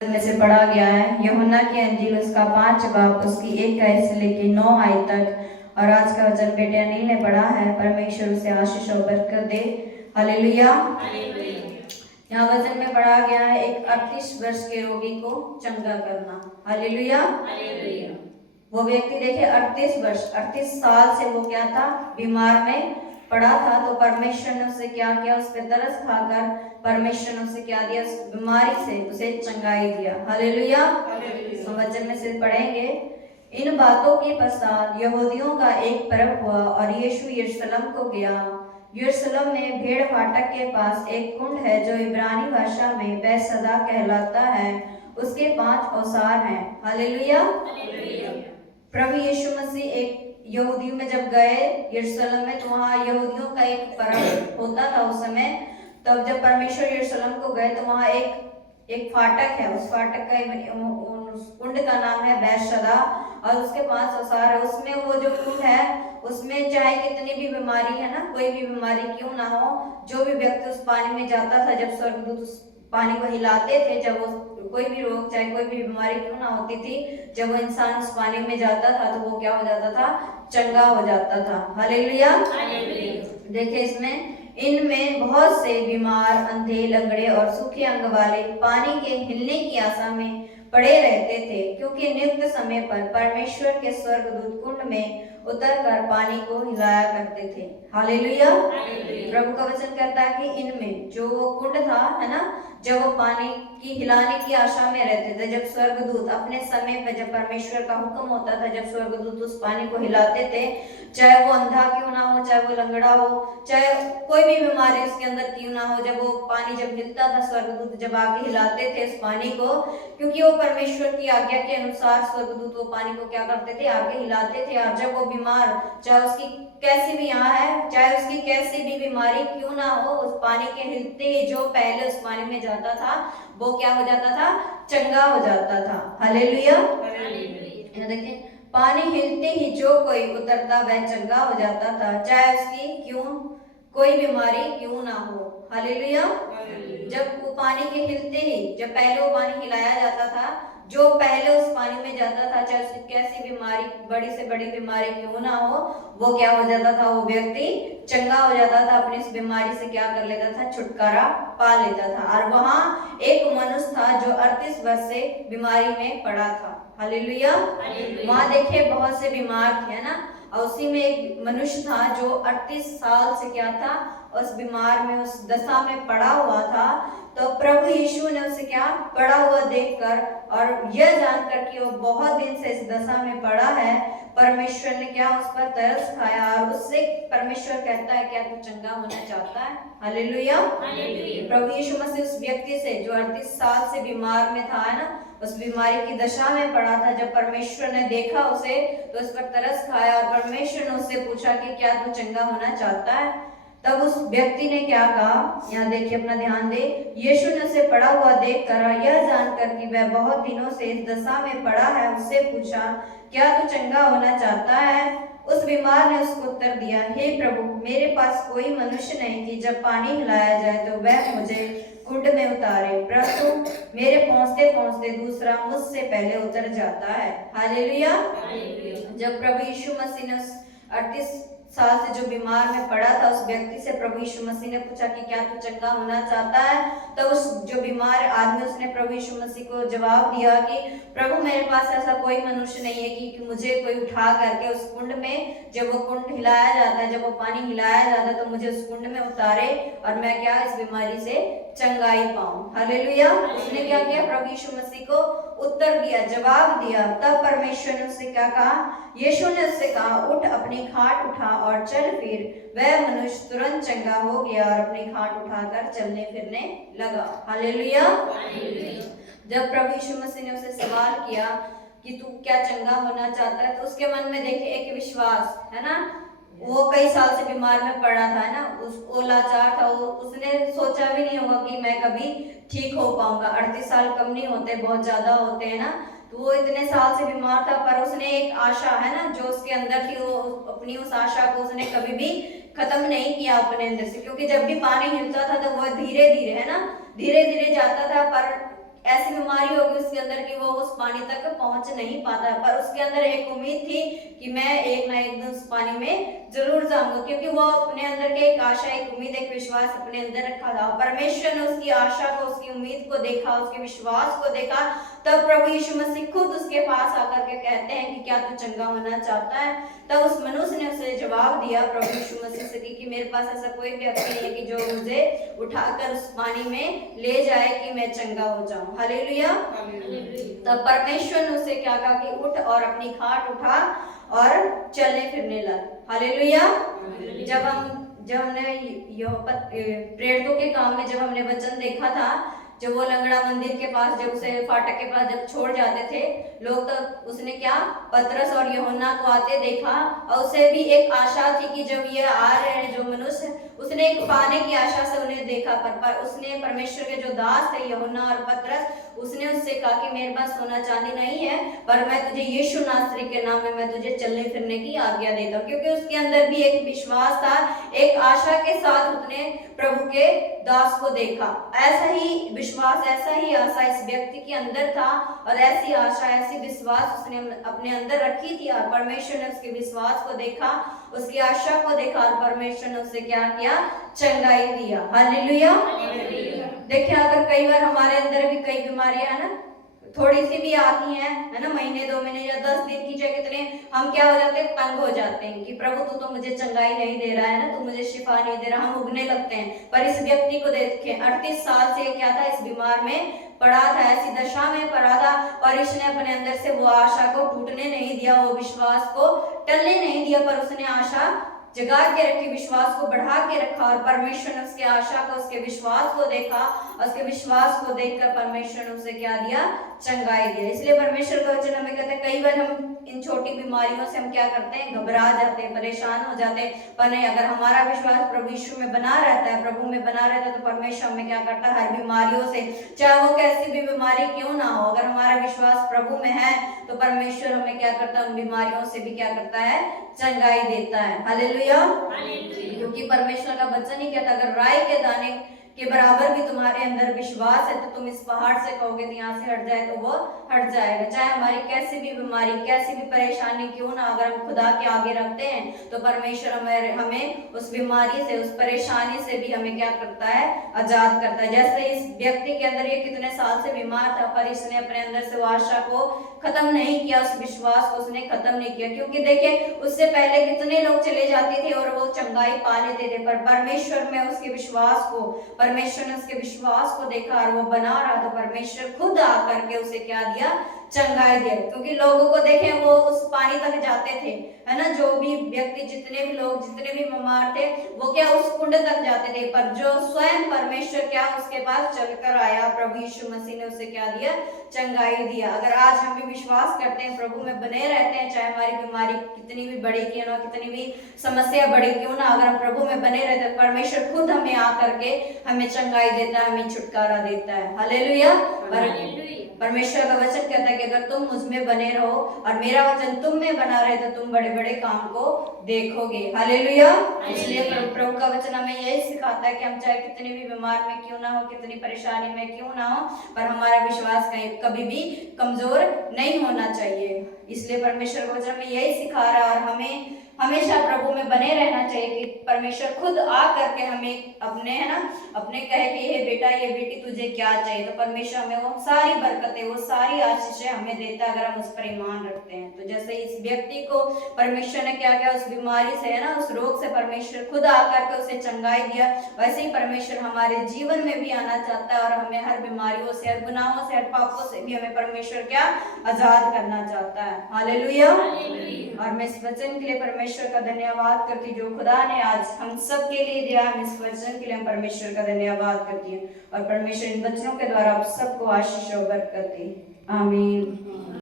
में से पढ़ा गया है यूहन्ना की अंजील उसका 5 बाब उसकी 1 से लेके 9 आयत तक। और आज का वचन बेटे अनिल ने पढ़ा है। परमेश्वर उसे आशीष और बरकत दे। हालेलुया। यहाँ वचन में पढ़ा गया है एक 38 वर्ष के रोगी को चंगा करना। हालेलुया। वो व्यक्ति देखे 38 साल से वो क्या था, बीमार में पड़ा था। तो परमेश्वर ने उसे क्या किया, उस पर तरस खाकर परमेश्वर ने उसे क्या दिया, उस बीमारी से उसे चंगाई दिया। हालेलुया। हम वचन में से पढ़ेंगे। इन बातों के पश्चात यहूदियों का एक पर्व हुआ और यीशु यरूशलेम को गया। यरूशलेम में भेड़ फाटक के पास एक कुंड है जो इब्रानी भाषा में बैतसदा कहलाता है। उसके 5 औसार हैं। हालेलुया। प्रभु यीशु मसीह एक यहूदियों में जब गए यरूशलेम में, तो वहाँ यहूदियों का एक पर्व होता था उस समय। तब जब परमेश्वर यरूशलेम को गए तो वहाँ एक फाटक है। उस फाटक का उस कुंड का नाम है बैतसदा और उसके 5 औसार है। उसमें वो जो कुंड है उसमें चाहे कितनी भी बीमारी है ना, कोई भी बीमारी क्यों ना हो, जो भी व्यक्ति उस पानी में जाता था, जब स्वर्गदूत उस पानी को हिलाते थे, जब वो कोई भी रोग चाहे कोई भी बीमारी क्यों ना होती थी, जब वो इंसान उस पानी में जाता था तो वो क्या हो जाता था, चंगा हो जाता था। हालेलुया। देखिए इसमें इनमें बहुत से बीमार, अंधे, लंगड़े और सूखे अंग वाले पानी के हिलने की आशा में पड़े रहते थे, क्योंकि नियुक्त समय पर परमेश्वर के स्वर्गदूत कुंड में उतरकर पानी को हिलाया करते थे। हालेलुया। प्रभु का वचन कहता है कि इनमें जो वो कुंड था, है ना, जब वो पानी की हिलाने की आशा में रहते थे, जब स्वर्गदूत अपने समय पर, जब परमेश्वर का हुक्म होता था, जब स्वर्गदूत उस पानी को हिलाते थे, चाहे वो अंधा क्यों ना हो, चाहे वो लंगड़ा हो, चाहे कोई भी बीमारी उसके अंदर क्यों ना हो, जब वो पानी जब हिलता था, स्वर्गदूत जब आके हिलाते थे उस पानी को, क्योंकि वो परमेश्वर की आज्ञा के अनुसार स्वर्गदूत वो पानी को क्या करते थे, आगे हिलाते थे। और जब वो बीमार, चाहे उसकी कैसी भी यहाँ है, चाहे उसकी कैसी भी बीमारी क्यों ना हो, उस पानी के हिलते ही जो पहले उस पानी में जाता था वो क्या हो जाता था, चंगा हो जाता था। हालेलुया। देखिए पानी हिलते ही जो कोई उतरता वह चंगा हो जाता था, चाहे उसकी क्यों कोई बीमारी क्यों ना हो। हालेलुया। जब वो पानी के हिलते ही, जब पहले वो पानी हिलाया जाता था, जो पहले उस पानी में जाता था, चाहे उसकी कैसी बीमारी, बड़ी से बड़ी बीमारी क्यों ना हो, वो क्या हो जाता था, वो व्यक्ति चंगा हो जाता था, अपनी इस बीमारी से क्या कर लेता था, छुटकारा पा लेता था। और वहां एक मनुष्य था जो 38 वर्ष से बीमारी में पड़ा था। हालेलुया। वहां देखिए बहुत से बीमार थे ना, और उसी में एक मनुष्य था जो 38 साल से क्या था, उस बीमार में, उस दशा में पड़ा हुआ था। तो प्रभु यीशु ने उसे क्या, पड़ा हुआ देखकर और यह जानकर कि वो बहुत दिन से इस दशा में पड़ा है, परमेश्वर ने क्या, उस पर तरस खाया और उससे परमेश्वर कहता है क्या तू चंगा होना चाहता है। हालेलुया। प्रभु यीशु मसीह उस व्यक्ति से जो 38 साल से बीमार में था, है ना, उस बीमारी की दशा में पड़ा था, जब परमेश्वर ने देखा उसे तो उस पर तरस खाया और परमेश्वर ने उससे पूछा कि क्या तू चंगा होना चाहता है। तब उस व्यक्ति ने क्या कहा, यहाँ देखिए, अपना ध्यान दे। यीशु ने उसे पड़ा हुआ देखकर और यह जानकर कि वह बहुत दिनों से इस दशा में पड़ा है, उससे पूछा क्या तू चंगा होना चाहता है। उस बीमार ने उसको उत्तर दिया, हे प्रभु, मेरे पास कोई मनुष्य नहीं कि जब पानी हिलाया जाए तो वह मुझे कुंड में उतारे, परंतु मेरे पहुंचते पहुंचते दूसरा मुझसे पहले उतर जाता है। हालेलुया। जब प्रभु यीशु मसीह ने उस 38 साल से जो बीमार में पड़ा था उस व्यक्ति से प्रभु यीशु मसीह ने पूछा कि क्या तू चंगा होना चाहता है, तो उस जो बीमार आदमी, उसने प्रभु यीशु मसीह को जवाब दिया कि प्रभु, मेरे पास ऐसा कोई मनुष्य नहीं है कि मुझे कोई उठा करके उस कुंड में, जब वो कुंड हिलाया जाता है, जब वो पानी हिलाया जाता है, तो मुझे उस कुंड में उतारे और मैं क्या, इस बीमारी से चंगाई पाऊं। हालेलुया। उसने क्या किया, प्रभु यीशु मसीह को उत्तर दिया, जवाब दिया। तब परमेश्वर ने उससे क्या कहा, यीशु ने उससे कहा, उठ, अपनी खाट उठा और चल फिर। वह मनुष्य तुरंत चंगा हो गया और अपनी खाट उठाकर चलने फिरने लगा। हालेलुया। जब प्रभु यीशु मसीह ने उसे सवाल किया कि तू क्या चंगा होना चाहता है, तो उसके मन में देखिए एक विश्वास है ना, वो कई साल से बीमार में पड़ा था, है ना, वो लाचार था, उसने सोचा भी नहीं होगा कि मैं कभी ठीक हो पाऊंगा। 38 साल कम नहीं होते, बहुत ज्यादा होते हैं ना। तो वो इतने साल से बीमार था, पर उसने एक आशा, है ना, जो उसके अंदर थी, वो अपनी उस आशा को उसने कभी भी खत्म नहीं किया अपने अंदर से, क्योंकि जब भी पानी हिलता था तो वह धीरे धीरे, है ना, धीरे धीरे जाता था। पर ऐसी बीमारी होगी उसके अंदर कि वो उस पानी तक पहुंच नहीं पाता, पर उसके अंदर एक उम्मीद थी कि मैं एक ना एक दिन उस पानी में जरूर जाऊंगा, क्योंकि वो अपने अंदर के एक आशा, एक उम्मीद, एक विश्वास अपने अंदर रखा था। परमेश्वर ने उसकी आशा को, उसकी उम्मीद को देखा, उसके विश्वास को देखा। तब प्रभु यीशु मसीह खुद उसके पास आकर के कहते हैं कि क्या तू चंगा होना चाहता है? तब उस मनुष्य ने उसे जवाब दिया प्रभु यीशु मसीह से कि मेरे पास ऐसा कोई व्यक्ति नहीं है कि जो मुझे उठाकर उस पानी में ले जाए कि मैं चंगा हो जाऊं। हालेलुया। तब परमेश्वर ने उसे क्या कहा कि उठ और अपनी खाट उठा और चलने फिरने लग। हालेलुया। जब हमने प्रेरितों के काम में जब हमने वचन देखा था, जब वो लंगड़ा मंदिर के पास, जब उसे फाटक के पास जब छोड़ जाते थे लोग, तो उसने क्या पतरस और यूहन्ना को आते देखा, और उसे भी एक आशा थी कि जब ये आ रहे हैं जो मनुष्य, उसने एक पाने की आशा से उन्हें देखा। पर उसने परमेश्वर के जो दास थे यूहन्ना और पतरस, उसने उससे कहा कि मेरे पास सोना चांदी नहीं है, पर मैं तुझे यीशु नासरी के नाम में मैं तुझे चलने फिरने की आज्ञा देता हूँ। क्योंकि उसके अंदर भी एक विश्वास था, एक आशा के साथ उसने प्रभु के दास को देखा। ऐसा ही विश्वास, ऐसा ही आशा इस व्यक्ति के अंदर था, और ऐसी आशा, ऐसी विश्वास उसने अपने अंदर रखी थी, और परमेश्वर ने उसके विश्वास को देखा, उसकी आशा को देखा, और परमेश्वर ने उसे क्या किया? चंगाई दिया। हालेलुया। देखिए, अगर कई बार हमारे अंदर भी कई बीमारियां है ना, थोड़ी सी भी आती हैं, है ना, महीने 2 महीने या 10 दिन की, चाहे कितने, हम क्या हो जाते हैं? तंग हो जाते हैं कि प्रभु तू तो मुझे चंगाई नहीं दे रहा है ना, तू मुझे शिफा नहीं दे रहा, हम उगने लगते हैं। पर इस व्यक्ति को देखें, 38 साल से क्या था? इस बीमार में पड़ा था, ऐसी दशा में पड़ा था, और इसने अपने अंदर से वो आशा को टूटने नहीं दिया, वो विश्वास को टलने नहीं दिया, पर उसने आशा जगा के रखी, विश्वास को बढ़ा के रखा, और परमेश्वर ने उसके आशा को, उसके विश्वास को देखा, और उसके विश्वास को देखकर परमेश्वर ने उसे क्या दिया? चंगाई दिया। इसलिए परमेश्वर का वचन हमें कहता है, कई बार हम इन छोटी बीमारियों से हम क्या करते हैं? घबरा जाते हैं, परेशान हो जाते हैं, पर नहीं, अगर हमारा विश्वास प्रभु यीशु में बना रहता है, प्रभु में बना रहता है, तो परमेश्वर हमें क्या करता है? हर बीमारियों से, चाहे वो कैसी भी बीमारी क्यों ना हो, अगर हमारा विश्वास प्रभु में है, तो परमेश्वर हमें क्या करता है? उन बीमारियों से भी क्या करता है? चंगाई देता है। हालेलुया। क्योंकि परमेश्वर का वचन ही कहता है, अगर राई के दाने के बराबर भी तुम्हारे अंदर विश्वास है, तो तुम इस पहाड़ से कहोगे तो यहाँ से हट जाए तो वो हट जाएगा। चाहे हमारी कैसी भी बीमारी, कैसी भी परेशानी क्यों ना, अगर हम खुदा के आगे रखते हैं, तो परमेश्वर हमें उस बीमारी से, उस परेशानी से भी हमें क्या करता है? आजाद करता है। जैसे इस व्यक्ति के अंदर ये कितने साल से बीमार था, पर इसने अपने अंदर से वो आशा को खत्म नहीं किया, उस विश्वास को उसने खत्म नहीं किया। क्योंकि देखिए, उससे पहले कितने लोग चले जाते थे और वो चंगाई पा लेते थे, पर परमेश्वर में उसके विश्वास को, परमेश्वर ने उसके विश्वास को देखा और वो बना रहा, तो परमेश्वर खुद आकर के उसे क्या दिया? चंगाई दिया। क्योंकि लोगों को देखें, वो उस पानी तक जाते थे, है ना, जो भी व्यक्ति, जितने भी लोग, जितने भी बीमार थे, वो क्या उस कुंड तक जाते थे, पर जो स्वयं परमेश्वर क्या उसके पास चलकर आया, प्रभु यीशु मसीह ने उसे क्या दिया? चंगाई दिया। अगर आज हम भी विश्वास करते हैं, प्रभु में बने रहते हैं, चाहे हमारी बीमारी कितनी भी बड़ी क्यों ना, कितनी भी समस्या बड़ी क्यों ना, अगर हम प्रभु में बने रहते हैं, परमेश्वर खुद हमें आकर के हमें चंगाई देता है, हमें छुटकारा देता है। हालेलुया। परमेश्वर का वचन कहता है कि अगर तुम मुझ में बने रहो और मेरा वचन तुम में बना रहे, तो तुम बड़े बड़े काम को देखोगे। हालेलुया। इसलिए प्रभु का वचन हमें यही सिखाता है कि हम चाहे कितने भी बीमार में क्यों ना हो, कितनी परेशानी में क्यों ना हो, पर हमारा विश्वास कभी भी कमजोर नहीं होना चाहिए। इसलिए परमेश्वर का वचन हमें यही सिखा रहा है, और हमें हमेशा प्रभु में बने रहना चाहिए कि परमेश्वर खुद आ करके हमें अपने, है ना, अपने कहे कि ये बेटा, ये बेटी, तुझे क्या चाहिए, तो परमेश्वर हमें वो सारी बरकतें, वो सारी आशीषें हमें देता है, अगर हम उस पर ईमान रखते हैं। तो जैसे इस व्यक्ति को परमेश्वर ने क्या किया? उस बीमारी से, है ना, उस रोग से परमेश्वर खुद आकर के उसे चंगाई दिया, वैसे ही परमेश्वर हमारे जीवन में भी आना चाहता है, और हमें हर बीमारियों से, हर गुनाहों से, हर पापों से भी हमें परमेश्वर क्या? आजाद करना चाहता है। हालेलुया। और मैं इस वचन के लिए परमेश्वर का धन्यवाद करती हूँ, जो खुदा ने आज हम सब के लिए दिया। हम इस वचन के लिए हम परमेश्वर का धन्यवाद करती हूँ, और परमेश्वर इन वचनों के द्वारा आप सबको आशीष और बरकत दे। आमीन।